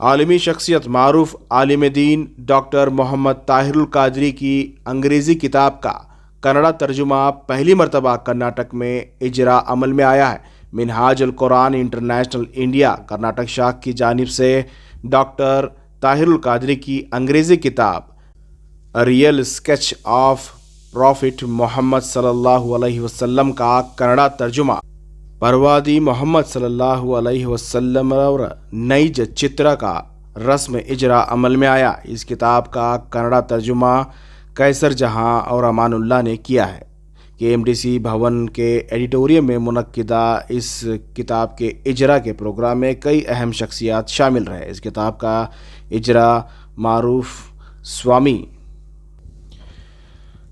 आलमी शख्सियत मारूफ आलिम दीन डॉक्टर मोहम्मद ताहिरुल कादरी की अंग्रेज़ी किताब का कन्नड़ा तर्जुमा पहली मरतबा कर्नाटक में इजरा अमल में आया है। मिनहाज अल कुरान इंटरनेशनल इंडिया कर्नाटक शाख की जानिब से डॉक्टर ताहिरुल कादरी की अंग्रेज़ी किताब a real sketch of prophet Mohammad सल्लल्लाहु अलैहि वसल्लम का कन्नड़ा तर्जुमा परवादी मोहम्मद सल्लल्लाहु अलैहि वसल्लम और नईज चित्र का रस्म इजरा अमल में आया। इस किताब का कन्नड़ा तर्जुमा कैसर जहां और अमानुल्लाह ने किया है। KMDC भवन के एडिटोरियम में मुनक्किदा इस किताब के इजरा के प्रोग्राम में कई अहम शख्सियात शामिल रहे। इस किताब का इजरा मारूफ स्वामी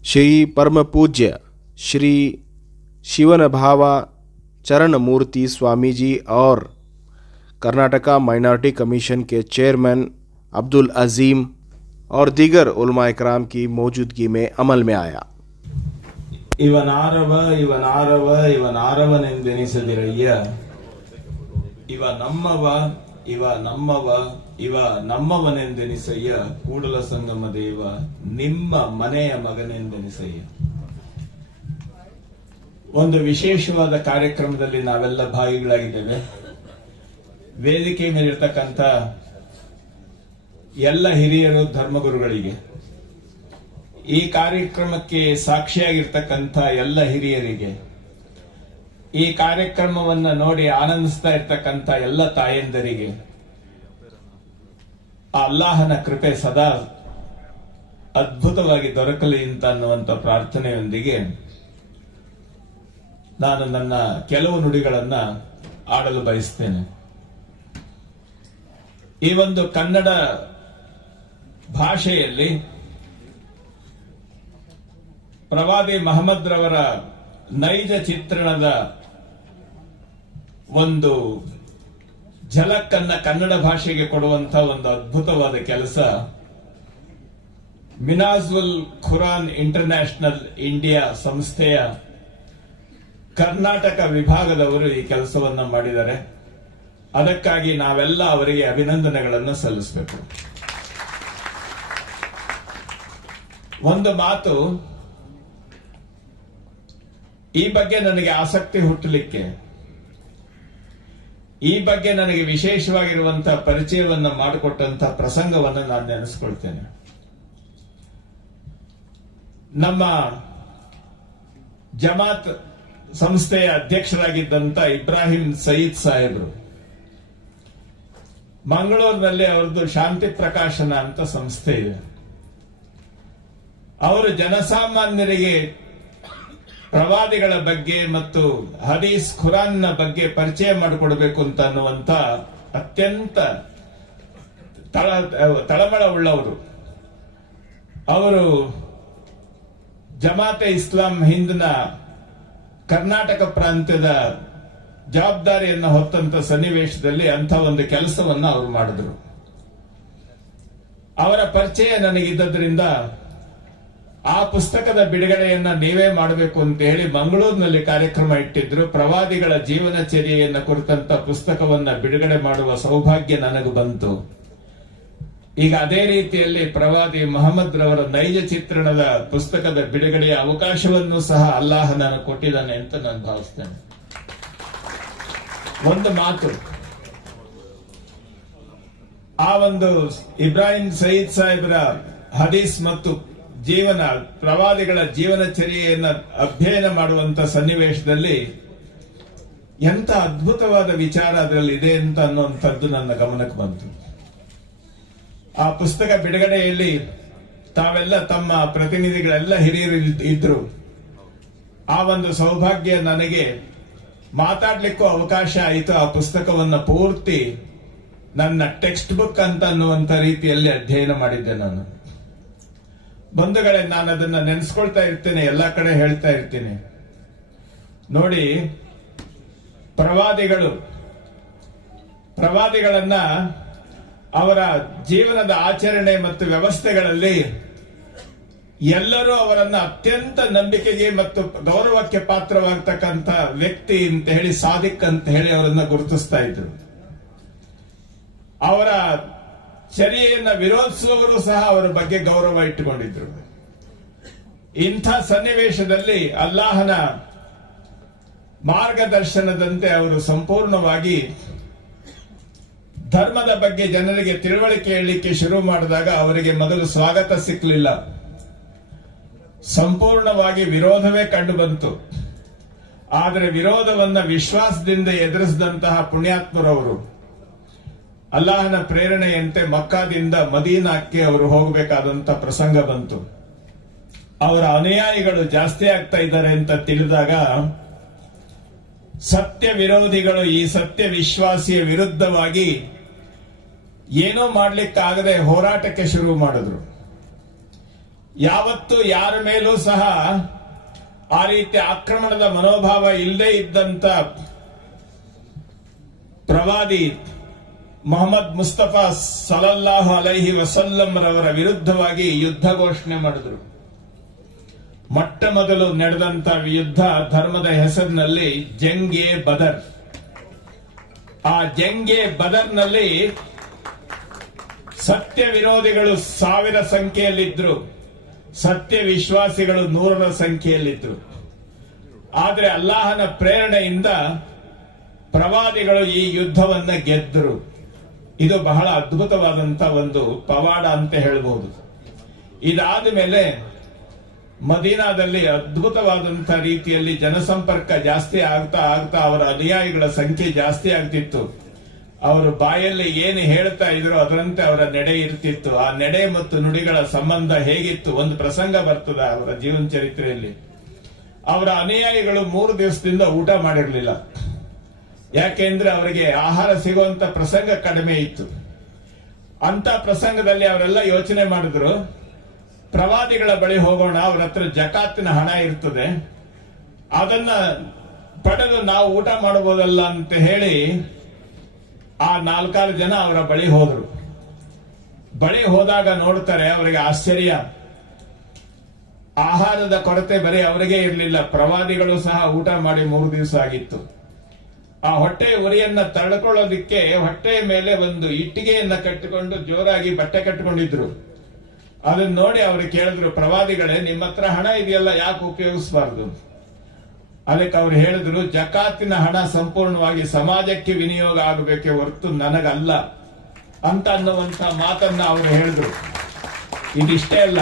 श्री परम पूज्य श्री शिवनभावा चरण मूर्ति स्वामी जी और कर्नाटका माइनॉरिटी कमीशन के चेयरमैन अब्दुल अजीम और दीगर उलमा इकराम की मौजूदगी में अमल में आया। ಇವನಾರವನೆಂದೆನಿಸದಿರಯ್ಯ ಇವ ನಮ್ಮವನೆಂದೆನಿಸಯ್ಯ ಕೂಡಲ ಸಂಗಮ ದೇವ ನಿಮ್ಮ ಮನೆಯ ಮಗನೆಂದೆನಿಸಯ್ಯ. ಒಂದು ವಿಶೇಷವಾದ ಕಾರ್ಯಕ್ರಮದಲ್ಲಿ ನಾವೆಲ್ಲ ಭಾಗಿಗಳಾಗಿದ್ದೇವೆ. ವೇದಿಕೆ ಮೇಲಿರ್ತಕ್ಕಂಥ ಎಲ್ಲ ಹಿರಿಯರು ಧರ್ಮಗುರುಗಳಿಗೆ, ಈ ಕಾರ್ಯಕ್ರಮಕ್ಕೆ ಸಾಕ್ಷಿಯಾಗಿರ್ತಕ್ಕಂಥ ಎಲ್ಲ ಹಿರಿಯರಿಗೆ, ಈ ಕಾರ್ಯಕ್ರಮವನ್ನು ನೋಡಿ ಆನಂದಿಸ್ತಾ ಇರ್ತಕ್ಕಂಥ ಎಲ್ಲ ತಾಯಂದರಿಗೆ ಆ ಅಲ್ಲಾಹನ ಕೃಪೆ ಸದಾ ಅದ್ಭುತವಾಗಿ ದೊರಕಲಿ ಅಂತ ಅನ್ನುವಂಥ ಪ್ರಾರ್ಥನೆಯೊಂದಿಗೆ ನಾನು ನನ್ನ ಕೆಲವು ನುಡಿಗಳನ್ನ ಆಡಲು ಬಯಸ್ತೇನೆ. ಈ ಒಂದು ಕನ್ನಡ ಭಾಷೆಯಲ್ಲಿ ಪ್ರವಾದಿ ಮಹಮ್ಮದ್ ರವರ ನೈಜ ಚಿತ್ರಣದ ಒಂದು ಝಲಕ್ಕನ್ನ ಕನ್ನಡ ಭಾಷೆಗೆ ಕೊಡುವಂತ ಒಂದು ಅದ್ಭುತವಾದ ಕೆಲಸ ಮಿನಾಜುಲ್ ಖುರಾನ್ ಇಂಟರ್ನ್ಯಾಷನಲ್ ಇಂಡಿಯಾ ಸಂಸ್ಥೆಯ ಕರ್ನಾಟಕ ವಿಭಾಗದವರು ಈ ಕೆಲಸವನ್ನ ಮಾಡಿದ್ದಾರೆ. ಅದಕ್ಕಾಗಿ ನಾವೆಲ್ಲ ಅವರಿಗೆ ಅಭಿನಂದನೆಗಳನ್ನು ಸಲ್ಲಿಸಬೇಕು. ಒಂದು ಮಾತು, ಈ ಬಗ್ಗೆ ನನಗೆ ಆಸಕ್ತಿ ಹುಟ್ಟಲಿಕ್ಕೆ, ಈ ಬಗ್ಗೆ ನನಗೆ ವಿಶೇಷವಾಗಿರುವಂತಹ ಪರಿಚಯವನ್ನ ಮಾಡಿಕೊಟ್ಟಂತಹ ಪ್ರಸಂಗವನ್ನು ನಾನು ನೆನೆಸ್ಕೊಳ್ತೇನೆ. ನಮ್ಮ ಜಮಾತ್ ಸಂಸ್ಥೆಯ ಅಧ್ಯಕ್ಷರಾಗಿದ್ದಂತ ಇಬ್ರಾಹಿಂ ಸಯೀದ್ ಸಾಹೇಬ್ರು ಮಂಗಳೂರಿನಲ್ಲಿ ಅವರದ್ದು ಶಾಂತಿ ಪ್ರಕಾಶನ ಅಂತ ಸಂಸ್ಥೆ ಇದೆ. ಅವರು ಜನಸಾಮಾನ್ಯರಿಗೆ ಪ್ರವಾದಿಗಳ ಬಗ್ಗೆ ಮತ್ತು ಹದೀಸ್ ಖುರಾನ್ನ ಬಗ್ಗೆ ಪರಿಚಯ ಮಾಡಿಕೊಡಬೇಕು ಅಂತ ಅನ್ನುವಂತ ಅತ್ಯಂತ ತಳಮಳ ಉಳ್ಳವರು. ಅವರು ಜಮಾತೆ ಇಸ್ಲಾಂ ಹಿಂದ್ನ ಕರ್ನಾಟಕ ಪ್ರಾಂತ್ಯದ ಜವಾಬ್ದಾರಿಯನ್ನು ಹೊತ್ತಂತ ಸನ್ನಿವೇಶದಲ್ಲಿ ಅಂಥ ಒಂದು ಕೆಲಸವನ್ನ ಅವರು ಮಾಡಿದ್ರು. ಅವರ ಪರಿಚಯ ನನಗಿದ್ದರಿಂದ ಆ ಪುಸ್ತಕದ ಬಿಡುಗಡೆಯನ್ನ ನೀವೇ ಮಾಡಬೇಕು ಅಂತ ಹೇಳಿ ಮಂಗಳೂರಿನಲ್ಲಿ ಕಾರ್ಯಕ್ರಮ ಇಟ್ಟಿದ್ರು. ಪ್ರವಾದಿಗಳ ಜೀವನಚರ್ಯೆಯನ್ನು ಕುರಿತಂತ ಪುಸ್ತಕವನ್ನ ಬಿಡುಗಡೆ ಮಾಡುವ ಸೌಭಾಗ್ಯ ನನಗೆ ಬಂತು. ಈಗ ಅದೇ ರೀತಿಯಲ್ಲಿ ಪ್ರವಾದಿ ಮೊಹಮ್ಮದ್ ರವರ ನೈಜ ಚಿತ್ರಣದ ಪುಸ್ತಕದ ಬಿಡುಗಡೆಯ ಅವಕಾಶವನ್ನು ಸಹ ಅಲ್ಲಾಹ ನಾನು ಕೊಟ್ಟಿದ್ದಾನೆ ಅಂತ ನಾನು ಭಾವಿಸ್ತೇನೆ. ಒಂದು ಮಾತು, ಆ ಒಂದು ಇಬ್ರಾಹಿಂ ಸಯೀದ್ ಸಾಹೇಬ್ರ ಹದೀಸ್ ಮತ್ತು ಪ್ರವಾದಿಗಳ ಜೀವನಚರ್ಯೆಯನ್ನು ಅಧ್ಯಯನ ಮಾಡುವಂತ ಸನ್ನಿವೇಶದಲ್ಲಿ ಎಂತ ಅದ್ಭುತವಾದ ವಿಚಾರ ಅದರಲ್ಲಿ ಇದೆ ಅಂತ ಅನ್ನುವಂಥದ್ದು ನನ್ನ ಗಮನಕ್ಕೆ ಬಂತು. ಆ ಪುಸ್ತಕ ಬಿಡುಗಡೆಯಲ್ಲಿ ತಾವೆಲ್ಲ ತಮ್ಮ ಪ್ರತಿನಿಧಿಗಳೆಲ್ಲ ಹಿರಿಯರು ಇದ್ರು. ಆ ಒಂದು ಸೌಭಾಗ್ಯ ನನಗೆ ಮಾತಾಡ್ಲಿಕ್ಕೂ ಅವಕಾಶ ಆಯಿತು. ಆ ಪುಸ್ತಕವನ್ನ ಪೂರ್ತಿ ನನ್ನ ಟೆಕ್ಸ್ಟ್ ಬುಕ್ ಅಂತ ಅನ್ನುವಂತ ರೀತಿಯಲ್ಲಿ ಅಧ್ಯಯನ ಮಾಡಿದ್ದೆ ನಾನು. ಬಂಧುಗಳೇ, ನಾನು ಅದನ್ನ ನೆನೆಸ್ಕೊಳ್ತಾ ಇರ್ತೇನೆ, ಎಲ್ಲಾ ಕಡೆ ಹೇಳ್ತಾ ಇರ್ತೀನಿ. ನೋಡಿ, ಪ್ರವಾದಿಗಳನ್ನ ಅವರ ಜೀವನದ ಆಚರಣೆ ಮತ್ತು ವ್ಯವಸ್ಥೆಗಳಲ್ಲಿ ಎಲ್ಲರೂ ಅವರನ್ನ ಅತ್ಯಂತ ನಂಬಿಕೆಗೆ ಮತ್ತು ಗೌರವಕ್ಕೆ ಪಾತ್ರವಾಗ್ತಕ್ಕಂಥ ವ್ಯಕ್ತಿ ಅಂತ ಹೇಳಿ, ಸಾದಿಕ್ ಅಂತ ಹೇಳಿ ಅವರನ್ನ ಗುರುತಿಸ್ತಾ ಇದ್ರು. ಅವರ ಚರ್ಯೆಯನ್ನ ವಿರೋಧಿಸುವವರು ಸಹ ಅವರ ಬಗ್ಗೆ ಗೌರವ ಇಟ್ಟುಕೊಂಡಿದ್ರು. ಇಂಥ ಸನ್ನಿವೇಶದಲ್ಲಿ ಅಲ್ಲಾಹನ ಮಾರ್ಗದರ್ಶನದಂತೆ ಅವರು ಸಂಪೂರ್ಣವಾಗಿ ಧರ್ಮದ ಬಗ್ಗೆ ಜನರಿಗೆ ತಿಳುವಳಿಕೆ ಹೇಳಲಿಕ್ಕೆ ಶುರು ಮಾಡಿದಾಗ ಅವರಿಗೆ ಮೊದಲು ಸ್ವಾಗತ ಸಿಕ್ಕಲಿಲ್ಲ, ಸಂಪೂರ್ಣವಾಗಿ ವಿರೋಧವೇ ಕಂಡು ಬಂತು. ಆದರೆ ವಿರೋಧವನ್ನ ವಿಶ್ವಾಸದಿಂದ ಎದುರಿಸಿದಂತಹ ಪುಣ್ಯಾತ್ಮರವರು ಅಲ್ಲಾಹನ ಪ್ರೇರಣೆಯಂತೆ ಮಕ್ಕಾದಿಂದ ಮದೀನಾಕ್ಕೆ ಅವರು ಹೋಗಬೇಕಾದಂತ ಪ್ರಸಂಗ ಬಂತು. ಅವರ ಅನುಯಾಯಿಗಳು ಜಾಸ್ತಿ ಆಗ್ತಾ ಇದ್ದಾರೆ ಅಂತ ತಿಳಿದಾಗ ಸತ್ಯ ವಿರೋಧಿಗಳು ಈ ಸತ್ಯ ವಿಶ್ವಾಸಿಯ ವಿರುದ್ಧವಾಗಿ ಏನೂ ಮಾಡ್ಲಿಕ್ಕಾಗದೆ ಹೋರಾಟಕ್ಕೆ ಶುರು ಮಾಡಿದ್ರು. ಯಾವತ್ತೂ ಯಾರ ಮೇಲೂ ಸಹ ಆ ರೀತಿ ಆಕ್ರಮಣದ ಮನೋಭಾವ ಇಲ್ಲದೆ ಇದ್ದಂತ ಪ್ರವಾದಿ ಮೊಹಮ್ಮದ್ ಮುಸ್ತಫಾ ಸಲ್ಲಲ್ಲಾಹು ಅಲೈಹಿ ವಸಲ್ಲಂ ರವರ ವಿರುದ್ಧವಾಗಿ ಯುದ್ಧ ಘೋಷಣೆ ಮಾಡಿದ್ರು. ಮೊಟ್ಟ ಮೊದಲು ನಡೆದಂತ ಯುದ್ಧ ಧರ್ಮದ ಹೆಸರಿನಲ್ಲಿ ಜಂಗೆ ಬದರ್. ಆ ಜಂಗೆ ಬದರ್ನಲ್ಲಿ ಸತ್ಯ ವಿರೋಧಿಗಳು 1000 ಸಂಖ್ಯೆಯಲ್ಲಿದ್ರು, ಸತ್ಯ ವಿಶ್ವಾಸಿಗಳು 100ರ ಸಂಖ್ಯೆಯಲ್ಲಿದ್ರು. ಆದರೆ ಅಲ್ಲಾಹನ ಪ್ರೇರಣೆಯಿಂದ ಪ್ರವಾದಿಗಳು ಈ ಯುದ್ಧವನ್ನ ಗೆದ್ದರು. ಇದು ಬಹಳ ಅದ್ಭುತವಾದಂತ ಒಂದು ಪವಾಡ ಅಂತ ಹೇಳ್ಬಹುದು. ಇದಾದ ಮೇಲೆ ಮದೀನಾದಲ್ಲಿ ಅದ್ಭುತವಾದಂತ ರೀತಿಯಲ್ಲಿ ಜನಸಂಪರ್ಕ ಜಾಸ್ತಿ ಆಗ್ತಾ ಆಗ್ತಾ ಅವರ ಅನುಯಾಯಿಗಳ ಸಂಖ್ಯೆ ಜಾಸ್ತಿ ಆಗ್ತಿತ್ತು. ಅವರು ಬಾಯಲ್ಲಿ ಏನು ಹೇಳ್ತಾ ಇದ್ರು ಅದರಂತೆ ಅವರ ನಡೆ ಇರ್ತಿತ್ತು. ಆ ನಡೆ ಮತ್ತು ನುಡಿಗಳ ಸಂಬಂಧ ಹೇಗಿತ್ತು, ಒಂದು ಪ್ರಸಂಗ ಬರ್ತದೆ ಅವರ ಜೀವನ ಚರಿತ್ರೆಯಲ್ಲಿ. ಅವರ ಅನುಯಾಯಿಗಳು 3 ದಿವಸದಿಂದ ಊಟ ಮಾಡಿರಲಿಲ್ಲ. ಯಾಕೆಂದ್ರೆ ಅವರಿಗೆ ಆಹಾರ ಸಿಗುವಂತ ಪ್ರಸಂಗ ಕಡಿಮೆ ಇತ್ತು. ಅಂತ ಪ್ರಸಂಗದಲ್ಲಿ ಅವರೆಲ್ಲ ಯೋಚನೆ ಮಾಡಿದ್ರು, ಪ್ರವಾದಿಗಳ ಬಳಿ ಹೋಗೋಣ, ಅವರ ಹತ್ರ ಜಕಾತಿನ ಹಣ ಇರ್ತದೆ, ಅದನ್ನ ಪಡೆದು ನಾವು ಊಟ ಮಾಡಬಹುದಲ್ಲ ಅಂತ ಹೇಳಿ ಆ 4-6 ಜನ ಅವರ ಬಳಿ ಹೋದ್ರು. ಬಳಿ ಹೋದಾಗ ನೋಡ್ತಾರೆ, ಅವರಿಗೆ ಆಶ್ಚರ್ಯ, ಆಹಾರದ ಕೊರತೆ ಬರೀ ಅವರಿಗೆ ಇರಲಿಲ್ಲ, ಪ್ರವಾದಿಗಳು ಸಹ ಊಟ ಮಾಡಿ 3 ದಿವಸ ಆಗಿತ್ತು. ಆ ಹೊಟ್ಟೆ ಉರಿಯನ್ನ ತಳ್ಕೊಳ್ಳೋದಿಕ್ಕೆ ಹೊಟ್ಟೆಯ ಮೇಲೆ ಒಂದು ಇಟ್ಟಿಗೆಯನ್ನ ಕಟ್ಟಿಕೊಂಡು ಜೋರಾಗಿ ಬಟ್ಟೆ ಕಟ್ಟಿಕೊಂಡಿದ್ರು. ಅದನ್ನ ನೋಡಿ ಅವರು ಕೇಳಿದ್ರು, ಪ್ರವಾದಿಗಳೇ ನಿಮ್ಮ ಹತ್ರ ಹಣ ಇದೆಯಲ್ಲ, ಯಾಕೆ ಉಪಯೋಗಿಸಬಾರ್ದು? ಅದಕ್ಕೆ ಅವ್ರು ಹೇಳಿದ್ರು, ಜಕಾತಿನ ಹಣ ಸಂಪೂರ್ಣವಾಗಿ ಸಮಾಜಕ್ಕೆ ವಿನಿಯೋಗ ಆಗಬೇಕೆ ಹೊರತು ನನಗಲ್ಲ ಅಂತ ಅನ್ನುವಂತ ಮಾತನ್ನ ಅವರು ಹೇಳಿದ್ರು. ಇದಿಷ್ಟೇ ಅಲ್ಲ,